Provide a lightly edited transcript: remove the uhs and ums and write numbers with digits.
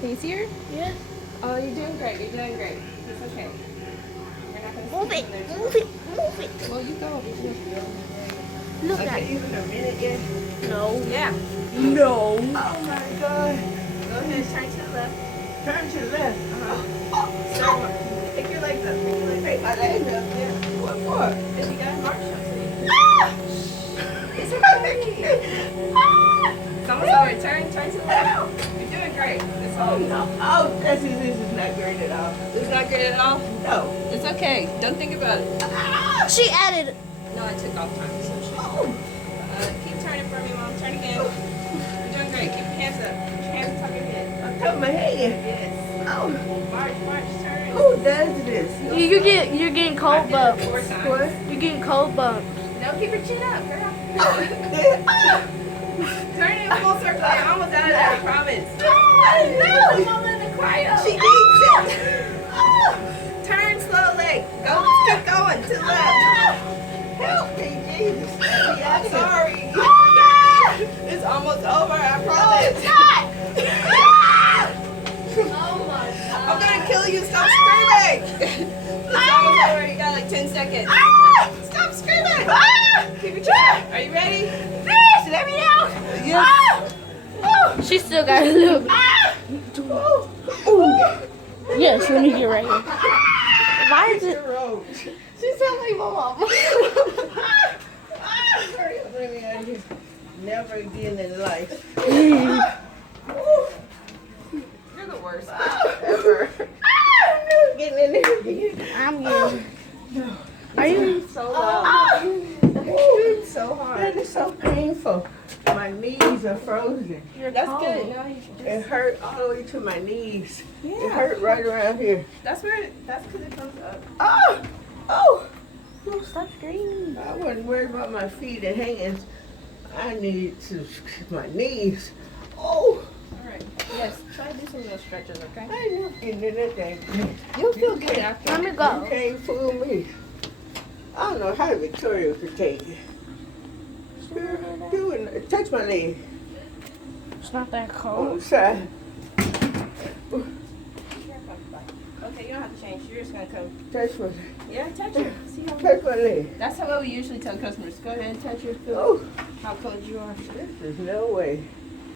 Can you see her? Yeah. Oh, you're doing great. You're doing great. It's okay. We're not gonna Move stick it, in there. move it, move it. Well, you go. Look at Okay, it. even a minute yet? No. Yeah. No. Oh my God. Go ahead. Turn to the left. Turn to the left. Start. Pick your legs up. Pick your legs Hey, up. my leg up there. What for? Because you got march up. So it's okay. It's almost over. Turn to the left. You're doing great. It's Oh, all. no. Oh, this is not great at all. It's not good at all. No. It's okay. Don't think about it. She added. No, I took off time. So keep turning for me, Mom. Turn again. You're doing great. Keep your hands up. Put your hands on top of your head. I'm cutting my head. Yes. Oh, March, turn. who does this? You're getting cold bumps. 4 times. What? You're getting cold bumps. No, keep your chin up, girl. Oh, Turn it full circle. You're almost out of there, I promise. no. Mama in the cryo. She needs it. Turn slowly. Go, keep going to the left. Help me, Jesus. I'm sorry. It's almost over, I promise. Oh my god. I'm gonna kill you. Stop screaming. It's almost over. You got like 10 seconds. Stop screaming. Keep your chin up. Are you ready? Please, let me out. Yes. She still got a little bit. Yes, let me get right here. Why is it? She sounds like my mom. Hurry up, let me out of here. Never again in life. You're the worst ever. I'm never getting in there again. I'm getting. Are you? So loud. It's so hard. That is so painful. My knees are frozen. That's good. Now you should It hurt all the way to my knees. It Yeah. hurt right around here. That's because it comes up. Oh! Oh! No, stop screaming. I wasn't worried about my feet and hands. I need to, my knees. Oh! All right. Yes. Try to do some of those stretches, okay? I ain't never getting in that thing. You'll feel good after. Let me You go. can't fool me. I don't know how Victoria could take it. Do it. Touch my leg It's not that on cold. the side. Okay, you don't have to change. You're just gonna come. Touch my, Yeah, touch it. See how. touch my leg. That's how we usually tell customers. Go ahead and touch your foot. Oh, How cold you are. this is no way.